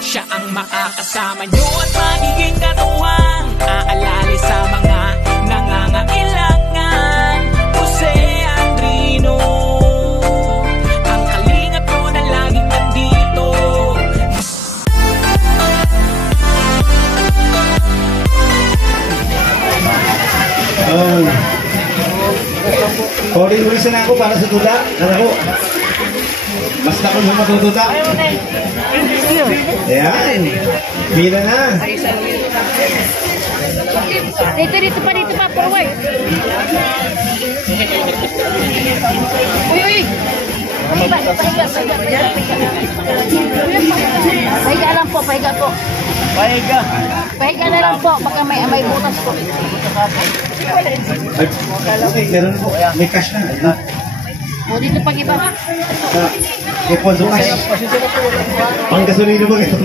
Siya ang makakasama nyo at magiging katuwang aalala sa mga nangangailangan. Jose Andrino, ang kalingap mo na laging nandito. Calling reason ako para sa tuda. Ako. Basta ko na matututa. Ayan. Bila na. Dito pa, forward. Uy. Pahiga lang po, pahiga po. Pahiga na lang po, baka may butas po. Okay, meron po. May cash na. O, dito pag iba. May pondo cash. Pang gasolina ba ito?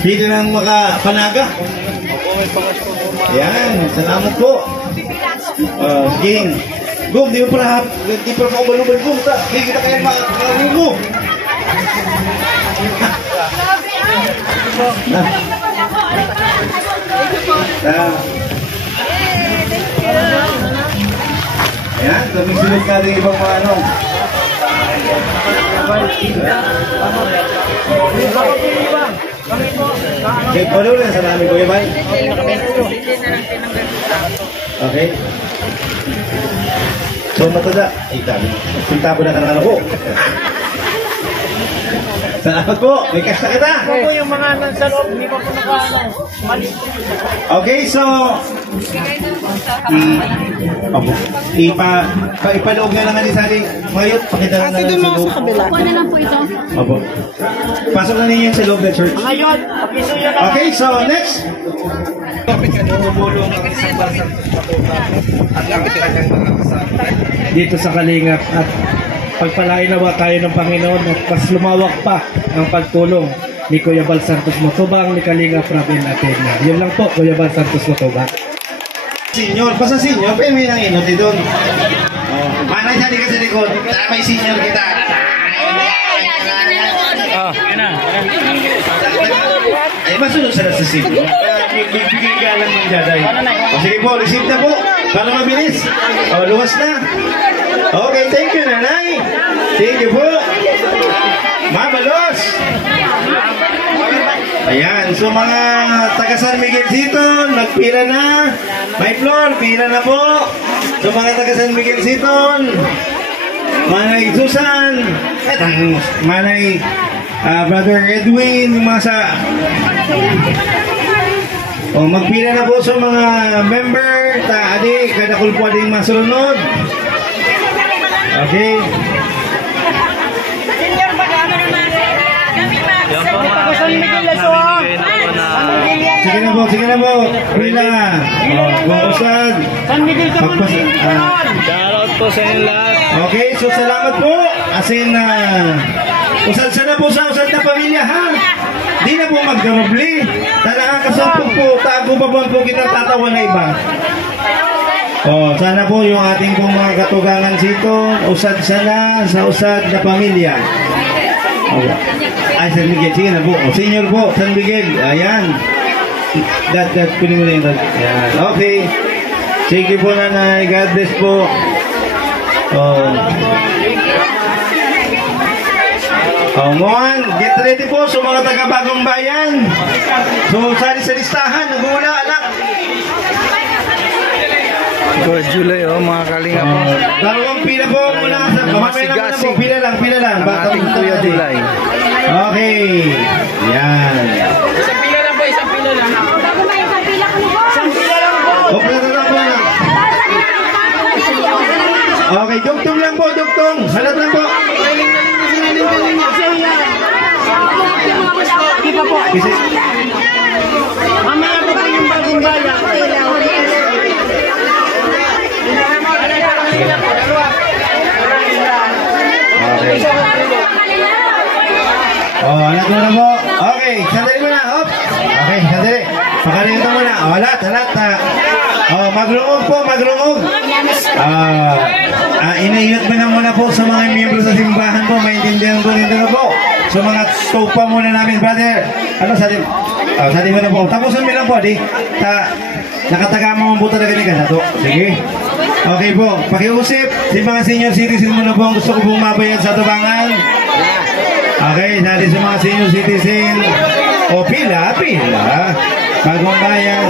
Pili ng makapanaga. Ayan, salamat po. Ging. Gum, di mo pa umalubal Gum. Hindi kita kaya makakaroon mo. Ayan, tumigsilog ka rin ibang mga ano. Okay, follow lang sa namin, Kuya Bay. Okay. So, matada. Ay, dami. Sinta po na kanakano ko. Salamat po. May cash na kita. Ako po yung mga nasa loob, hindi pa po nakaano. Mali. Okay, so ipaloob na lang ni Sari. Ngayon, pakita lang na lang sa loob. Kuha na lang po ito. Opo. Pasok na ninyo sa loob ng church. Ngayon, papiso yun lang. Okay, so next. Dito sa Kalingap at pagpalain nawa tayo ng Panginoon at mas lumawak pa ang pagtulong ni Kuya Bal Santos Matubang ni Kalingap Rabin Atenna. Yun lang po, Kuya Bal Santos Matubang. Senior, basta senior, pero may nang inot dito. Manay siya di ka sa likod. May senior kita. Ay, masunod sila sa senior. Bigay ka lang ng jaday. Sige po, receive na po. Para mabilis. Luwas na. Okay, thank you, nanay. Thank you po. Mabalos. Ayan, so mga taga San Miguel Siton, nagpila na. May floor, pila na po. So mga taga San Miguel Siton, Manay Susan, Manay Brother Edwin, yung mga sa... magpila na po sa mga member, adi, kada kulpo ading masulunod. Okay. Senior, pag-ama naman. Sige na po. Pila. Bukosad. San Miguel ka mo. Shoutout po sa inyo lahat. Okay, so salamat po. As in, usad sana po sa usad na pamilya, ha? Di na po magdarubli. Talagang kasampung po, tago pa po kinatatawa na iba. Sana po yung ating pong mga katugangan dito, usad sana sa usad na pamilya. Ay, San Miguel, sige na po. Senior po, San Miguel. Ayan. Kunin mo na yung ayan. Okay. Sige po, nanay. God bless po. Mon, get ready po sa mga taga-bagong bayan. So, sali sa listahan. Nag-uula, anak. July, mga Kalingap po. Dalawang pila po mula sa Masigasig. Pila lang. Ang ating Kuya July. Okay. Yan. Isang pila lang po, isang pila lang. Bago may isang pila ko na po. Isang pila lang po. Okay, dugtong lang po, dugtong. Halat lang po. Kita po. Mamaya po yung bagong bayan. Okay. Anak mo na po. Okay, sandali mo na. Hop. Okay, sandali. Pakalito mo na. Halat. Maglungog po, maglungog. Inaiyot mo na muna po sa mga miyembro sa simbahan po. Maintindihan po nito na po. So mga sopa muna namin, brother. Ano, sabi? Oh, sabi mo na po. Tapusin mo lang po, di. Nakataga mo ang buto na ganyan ka. Sige. Okay po. Pakiusip. Si mga senior citizen mo na po ang gusto ko pong mabayan sa tubangan. Okay, dali sa mga senior citizen. O, pila. Bagong Bayan.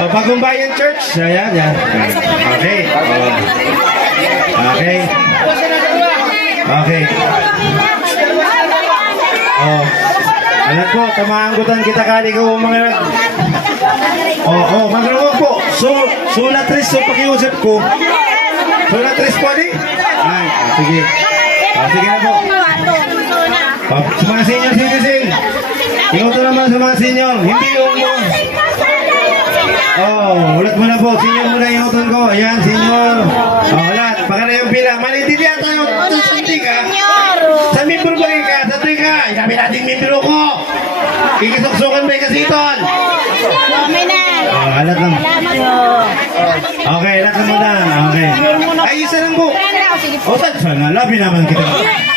O, Bagong Bayan Church. Ayan. Okay. Okay. Oh. Anak po, tamanggutan kita kali ko mga magrungog po. Sulat rin so pakiusap ko. Sulat rin po di? Ay, sige. Sige na po. Sa mga senior citizen. Tingnan naman sa mga senior. Hindi yung ulat mo na po. Senior muna yung uton ko. Ayan, senior. Ulat. Baka na yung pila. Malintindihan tayo. Tuntunti ka. Sa membro ba ka? Sa tuwi ka. Sabi natin membro ko. Kikisuksukan ba yung kasiton? Alat lang. Okay, alat lang muna. Okay. Ay, isa lang po. Sana. Labi naman kita.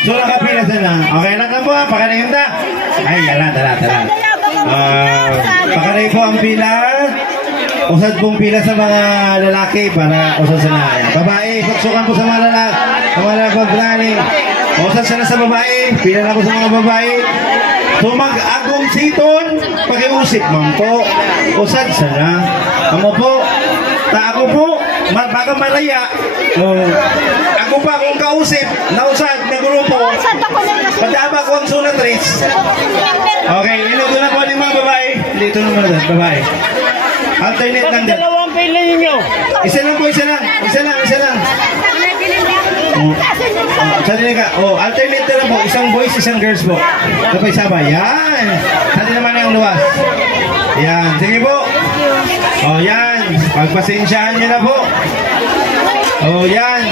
So, nakapila sana. Okay, alat lang po ha. Pakanahinda. Ay, alat. Pakanay po ang pila. Usad pong pila sa mga lalaki para usad sa naya. Babae, suksukan po sa mga lalaki. Sa mga lalaki. Usad sana sa babae. Pila na po sa mga babae. So mag-agong siton, pakiusip man po. Usad sana. Amo po. Ako po. Baka malaya. Ako pa kung kausip. Nausad na grupo. Padaba ko ang sunatris. Okay, inuto na po ng mga babae. Dito naman na babae. Alternate lang din. Dalawang pila ninyo. Isa lang. Sali ka. Alternate na lang po. Isang boys, isang girls po. Sabay. Yan. Sali naman yung luwas. Yan. Sige po. Yan. Pagpasensyahan nyo na po. Yan.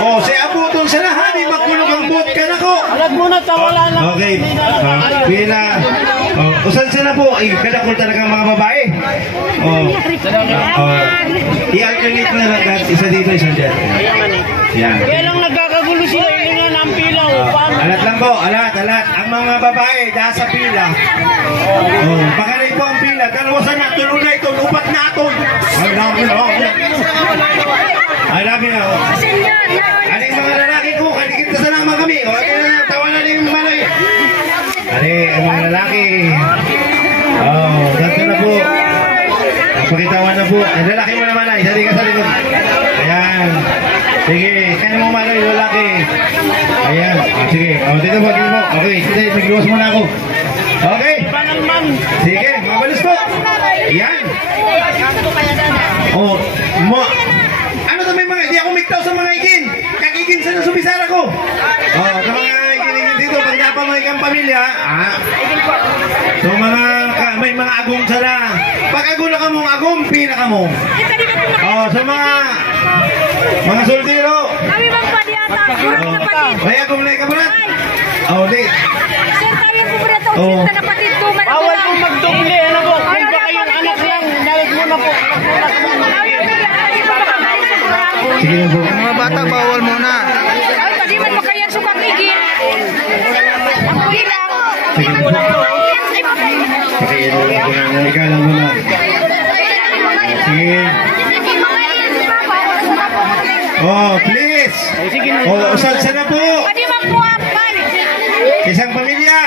Si Abutong sa lahani, magkulog ang bot ka na ko. Alat muna, tawala lang. Okay. Pila. Usan na po. Kadakul talaga mga babae. I-alternate na lang kahit isa dito, isang dyan. Yan. Kaya lang nagkakagulo sila yung nga ng pila. Alat lang po. Alat. Ang mga babae, dahil sa pila. Pakanay po ang pila. Dalawa sana, tulong na ito. Upat na ito. I love you. Aling mga lalaki ko, kadikit na sa naman kami. Tawa na rin yung manoy. Ang mga lalaki. Ganto na po. Pakitawan na po. Ang lalaki mo naman ay. Sali ka sa likod. Ayan. Sige. Kaya mo manoy, lalaki. Ayan. Sige. Dito po. Okay. Sige. Nagluwas muna ako. Okay. Sige. Mabalis po. Ayan. Ano to may mga, hindi ako miktaw sa mga igin. Kakigin sa nasubisara ko. Sa mga igin dito, pag napa mga ikang pamilya, so may mga agong sala. Pag agong na ka mong agong, pina ka mo. Sa mga soldero. Kami bang padiata? May agong na ikabulat. Di. Sir, tayo po na ito. Sinta na patid tuman. Bawal po magdoble. Ano po? Kung baka yung anak lang, dalit muna po. Sige na po. Mga bata, bawal muna. Ay, pwede man makayan sukang igin. Ang bilang. Sige na po. Pakiyan mo lang po na. Ikaw lang muna. Sige. Please. Usad na po. Pwede man po apan. Isang pamilya.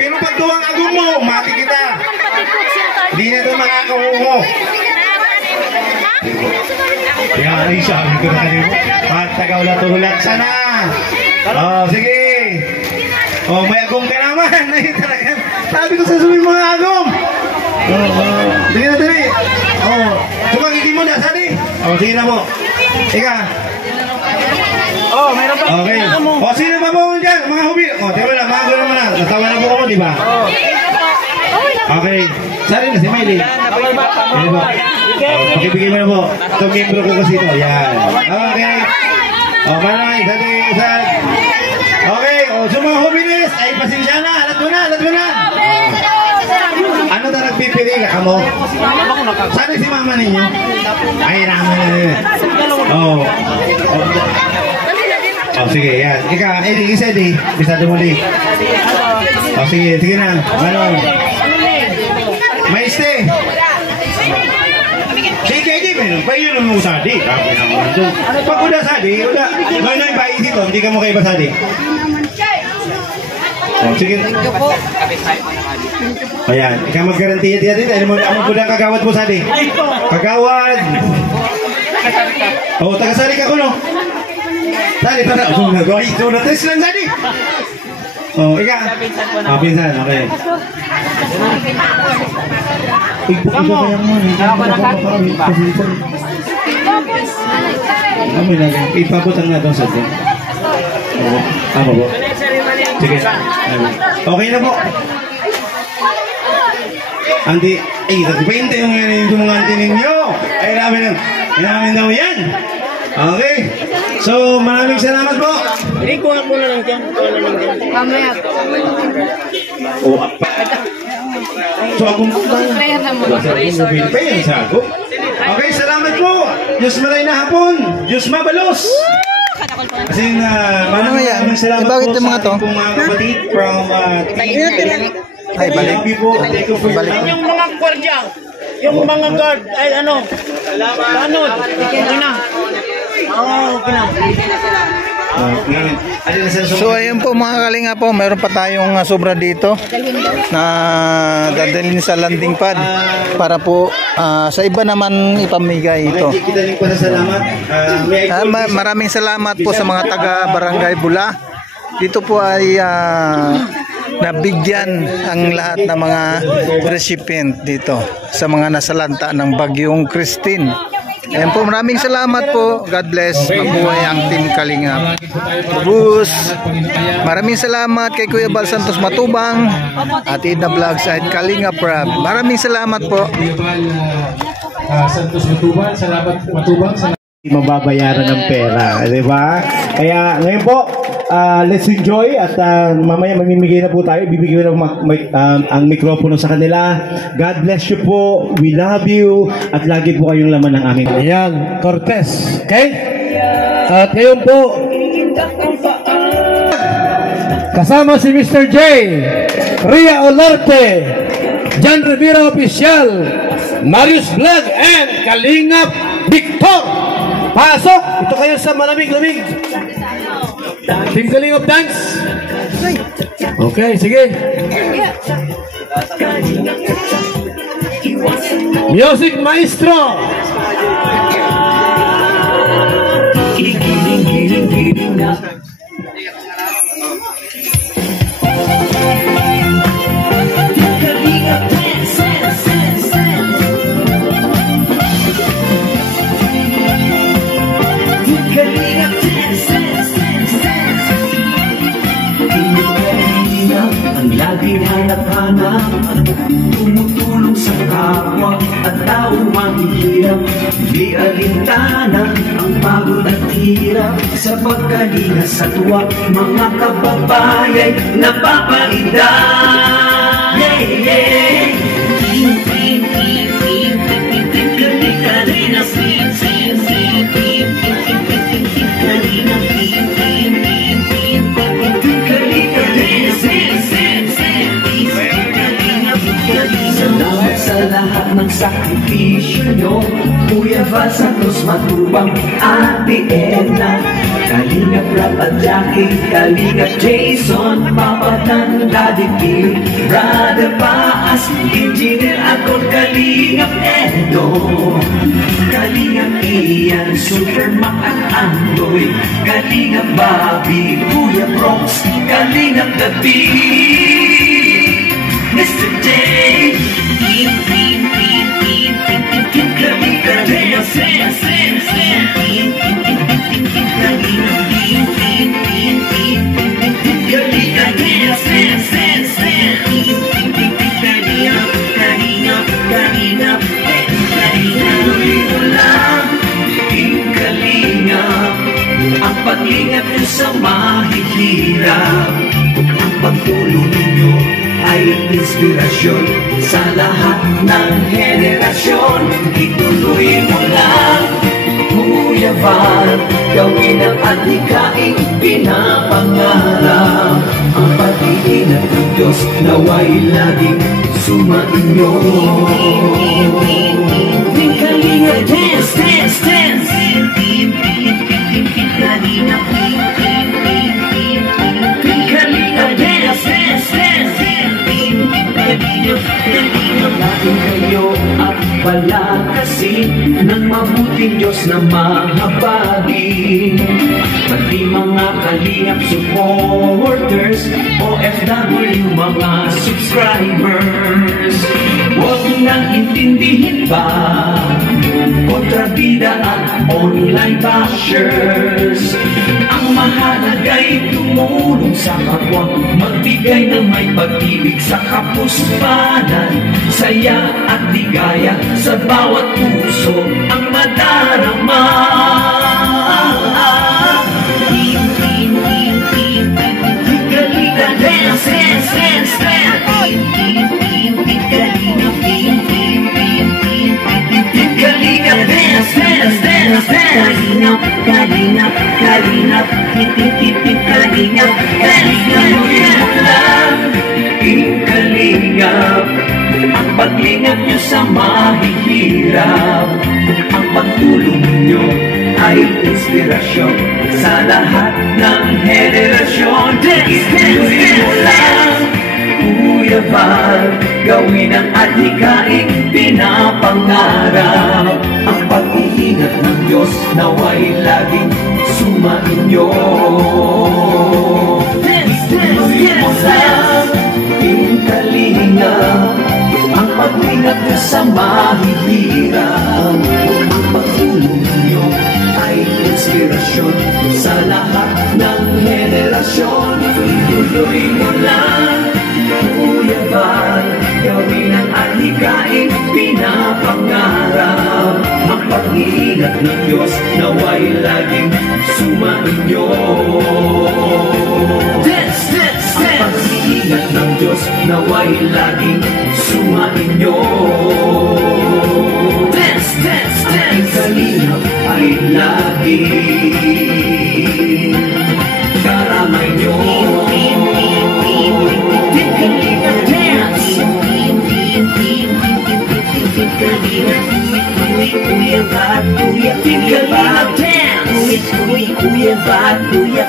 Pero pag tuwang agong mo, mati kita. Hindi na ito makakahuho. Yan, ay sabi ko na kanino. Pagtagaw na tuhulat sana. Sige. May agong ka naman. Sabi ko sa suwi mga agong. Sige na, dali. Sumagigin mo na, sali. Sige na po. Ika. Meron pa. Okay. Sino pa po dyan? Mga hubi. Diba na, mga gulo mo na. Natawa na po ako, di ba? Okay. Sari na si Miley. Pakibigay mo na po. Itong membro ko kasi ito. Yan. Okay. Manay. Okay. So mga hubinis. Ay, pasensya na. Alat mo na. Ano na nagpipili ka mo? Sari si mama ninyo? Ay, naman na. Sige, yan. Ika, Eddie, isa Eddie. Bisa dumuli. O sige, sige na. Ano? Maiste. Si KD, pa yun ang usadi. Pag udah sadi, udah. Ngayon yung bayi dito, hindi ka mo kayo basadi. O sige. Ayan, ikaw mag-garantiya dito. Ano mo udah kagawad mo sadi? Kagawad. O, tagasari ka ko no? Sadi, tara. Ito na test lang sadi. Oh, ika. Oh, pinsan, okay. Ikaw mo. Ipabutang na daw sa din. Apa po? Sige. Okay na po. Andi, nagpipente yung mga anti ninyo. Ay, namin daw yan. Okay. So, maraming salamat po. Kuha mo na lang dyan. Mamaya. O, apa. So, akong pay ang sago. Okay, salamat po. Diyos malay na hapon. Diyos mabalos. Kasi maraming salamat po sa ating mga kapatid from Ay, balik. Balik. Yung mga kwardya, yung mga guard, ay ano, tanod. Okay na. Oo, okay na. So ayun po mga kalinga po, mayroon pa tayong sobra dito na dadalhin sa landing pad para po sa iba naman ipamigay ito. Maraming salamat po sa mga taga Barangay Bula. Dito po ay nabigyan ang lahat ng mga recipient dito sa mga nasalanta ng Bagyong Christine. Ayan po, maraming salamat po. God bless. Mabuhay ang Team Kalingap. Bruce, maraming salamat kay Kuya Bal Santos Matubang at Ida Vlogs at Kalingap Rab. Maraming salamat po. Santos Matubang, salamat Matubang. Mababayaran ng pera, di ba? Kaya ngayon po, let's enjoy at mamaya mamimigay na po tayo. Bibigyan ng ang mikropono sa kanila. God bless you po. We love you. At lagi po kayong laman ng aming. Ayan, Cortez. Okay? At ngayon po, kasama si Mr. J, Ria Olarte, John Rivera Official, Marius Vlog, and Kalingap Victor. Pasok! Ito kayo sa malamig-lamig. Team Kalingap Dance. Okay, sige. Music Maestro. Igiling-giling-giling na laging hanap-hanap, tumutulong sa kapwa at tao mahihirap. Di alintana ang pagod at hirap sa pagkalinga sa tuwa, mga kababayan napapaida. Yeah, yeah. Team, team, team, team, team, team, Kalina, team, team, team, team, team, team, Kalina, team, team, team, team, Kalina, salamat sa lahat ng sakripisyo nyo, Kuya Bal Santos Matubang, Ate Edna, Kalingap Rap at Jackie, Kalingap Jason, Papa Dan, Daddy P, Brother Paas, Engineer Akon, Kalingap Edo, Kalingap Ian, Super Mac at Andoy, Kalingap Bobby, Kuya Bronx, Kalingap Gabi, Mr. J, team, team, team, team, team, team, team, Kalingap, team, team, team, team, team, team, Kalingap, team, team, team, team, team, team, Kalingap, team, team, team, team, team, team, Kalingap, Kalingap, Kalingap, Kalingap, ito lang, Team Kalingap, ang pag-ingat nyo sa mahihirap, ang pagtulong ninyo ay inspirasyon sa lahat ng henerasyon. Ituloy mo lang Kuya Val, gawin ang adhikaing pinapangarap. Ang pag-iingat ng Diyos nawa'y laging sumainyo. Team Kalinga, dance, dance, dance. Team Kalinga, dance, dance, dance. Laging kayo at palakasin ng mabuting Diyos na mahabagin. Pati mga kalingap supporters, OFW mga subscribers, huwag nang intindihin pa kontrabida at online bashers. Ang mahalaga'y tumulong sa kapwa, magbigay ng may pag-ibig sa kapuspanan, saya at ligaya sa bawat puso ang madarama. Kalinga, dance, dance, dance, dance. Kalinga, dance, dance, dance, dance. Kalingap, kalingap, titip-tip, kalingap, kalingap, kalingap. Ang paglingap nyo sa mahihirap, ang pagtulong nyo ay inspirasyon sa lahat ng henerasyon. Tuloy mo lang, Kuya Val, gawin ang adhikaing pinapangarap. Ang pag-iingat ng Diyos nawa'y laging sumainyo. Tuloy mo lang, Team Kalinga, ang pag-ingat nyo sa mahihirap, ang pagtulong nyo ay inspirasyon sa lahat ng henerasyon. Tuloy mo lang, Kuya Val, gawin ang adhikaing pinapangarap. Ang pag-iingat ng Diyos nawa'y laging sumainyo. Dance, dance, dance. Ang pag-iingat ng Diyos nawa'y laging sumainyo. Dance, dance, dance. Ang kalingap ay laging karamay nyo. Kuya Val,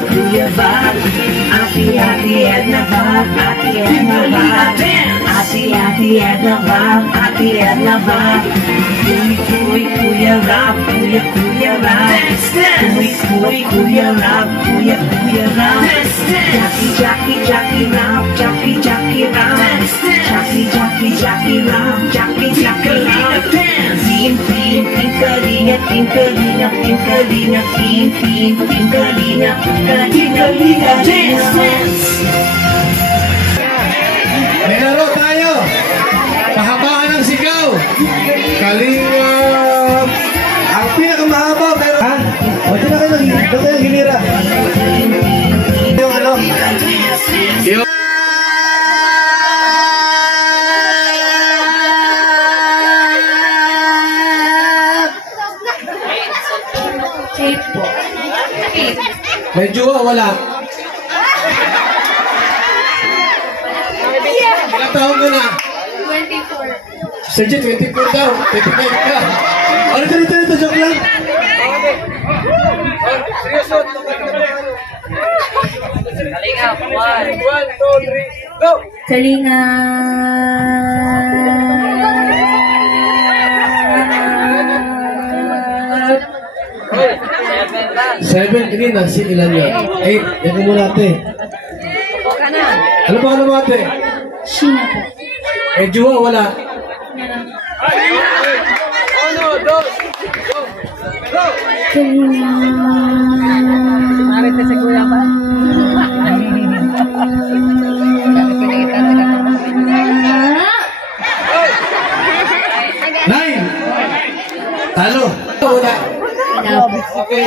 Kuya Val, hati-hati Edna Val, hati-hati Edna Val, hati-hati Val. Kuya Rap, Kuya Rap, Kuya Rap, Kuya Rap, Jackie Rap, Jackie Rap, Jackie Rap, Jackie Rap. Team Kalinga, Team Kalinga, Team Kalinga, Team Kalinga, Kalinga, dance, dance. May laro tayo. Pahabaan ng sigaw. Kalinga. Ang pinakamahaba pero... Ha? O, dito kayo ginira. Yung ano? Yung... Medyo wala. Ilang taon ka na? 24. Sadya, 24 daw. 25 ka. Ano dito, joke lang. Seryoso. Kalinga, 1, 2, 3, go! Kalinga. 7 kanina, si ilan yan? 8, yan mo natin. Ano ba ano mo ate? Sheena po. Medyo wala. Kalinga. Marita sa kuya pa. 9. Talo. Wala. Okay.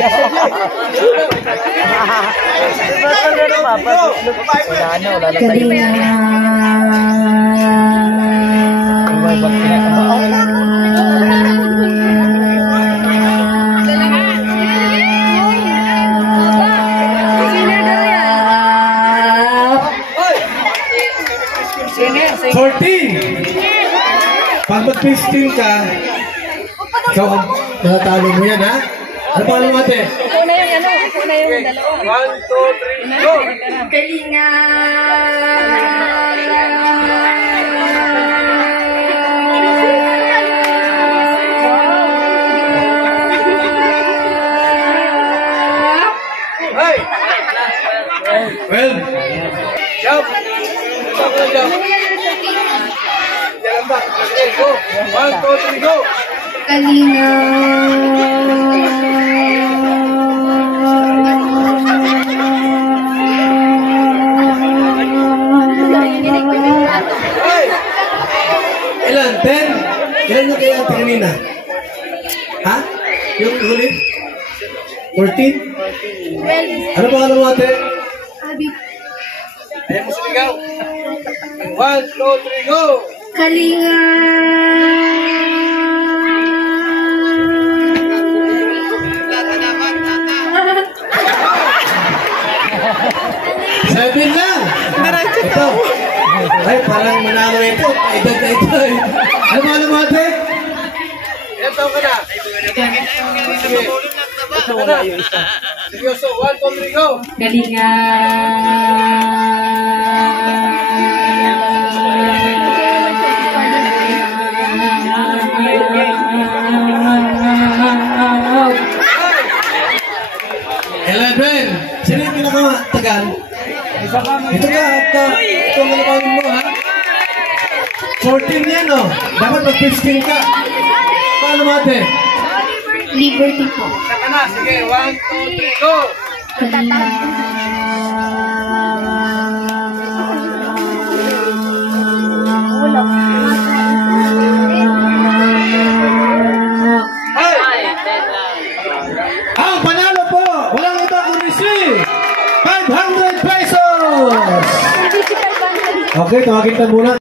Kalinga. Pag mag-15 ka, ikaw ang matatalo mo yan, ha? Ano pa alam mo, ate? Ito na yung ano, ito na yung dalawa. 1, 2, 3, go! Kalinga. Hey! Well, Jump! Jump! Jalan ba? Okay, go! 1, 2, 3, go! Kalinga. Hey! ilan? 10? Ilan na kaya ate kanina? Ha? Yung huli? 14? Ano pa alam mo, ate? Ayaw mo sumigaw. 1, 2, 3, go! Kalinga. Seven lang! Ito. Ay, parang manalo ito. Edad na ito eh. Ano pa alam mo, ate? Ilan taon ka na? Sige. Ito ka na. Seryoso. 1, 2, 3, go! Kalinga. Eleven. Sino yung pinaka-tagal? Ito ka. Ito ang malabawin mo, ha? 14 yan, no? Dapat mag-15 ka. Paano mo, ate? Liberty po. Isa ka na. Sige. 1, 2, 3, go! Kalinga. Ang panalo po, walang iba kundi si 500 pesos! Okay, tawagin ka muna.